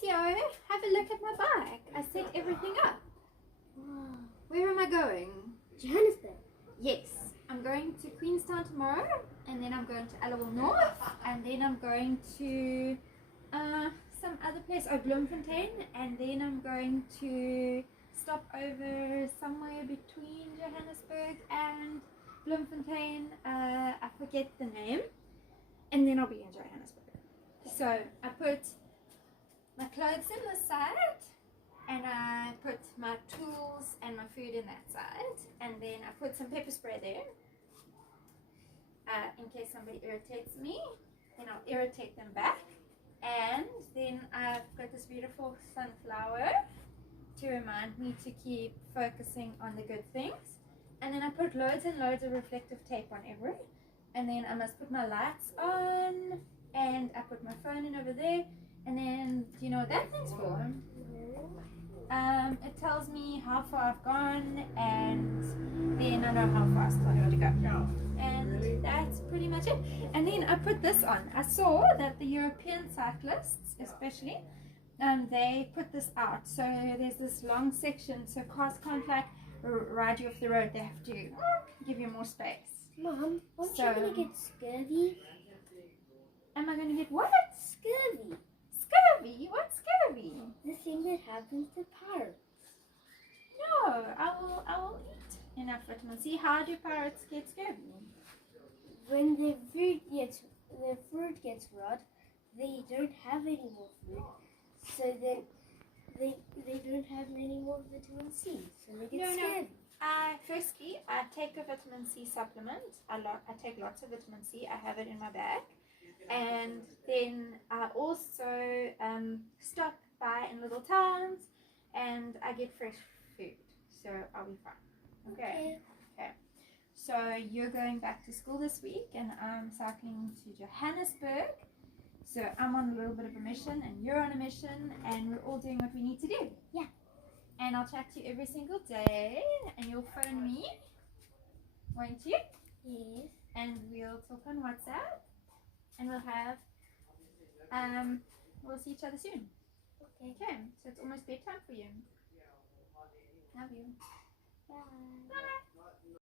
Theo, have a look at my bike. I set everything up. Where am I going? Johannesburg. Yes, I'm going to Queenstown tomorrow, and then I'm going to Alloway North, and then I'm going to some other place, Bloemfontein, and then I'm going to stop over somewhere between Johannesburg and Bloemfontein. I forget the name, and then I'll be in Johannesburg. So I put my clothes in this side, and I put my tools and my food in that side, and then I put some pepper spray there in case somebody irritates me. Then I'll irritate them back, and then I've got this beautiful sunflower to remind me to keep focusing on the good things. And then I put loads and loads of reflective tape on every, and then I must put my lights on, and I put my phone in over there. And then, do you know what that thing's for? It tells me how far I've gone, and then I know how fast I got to go. And that's pretty much it. And then I put this on. I saw that the European cyclists, especially, they put this out. So there's this long section, so cars can't like ride you off the road. They have to give you more space. Mom, aren't you going to get scurvy? Am I going to get what? Scurvy. Scurvy? What's scurvy? The thing that happens to parrots. No, I will eat enough vitamin C. How do parrots get scurvy? When the fruit gets rot, they don't have any more fruit, so then they don't have any more vitamin C, so they get scurvy. Firstly, I take a vitamin C supplement. I take lots of vitamin C. I have it in my bag. And then I also stop by in little towns, and I get fresh food, so I'll be fine. Okay. So you're going back to school this week, and I'm cycling to Johannesburg. So I'm on a little bit of a mission, and you're on a mission, and we're all doing what we need to do. Yeah. And I'll chat to you every single day, and you'll phone me, won't you? Yes. And we'll talk on WhatsApp. And we'll have, we'll see each other soon. Okay, so it's almost bedtime for you. Love you. Bye. Bye.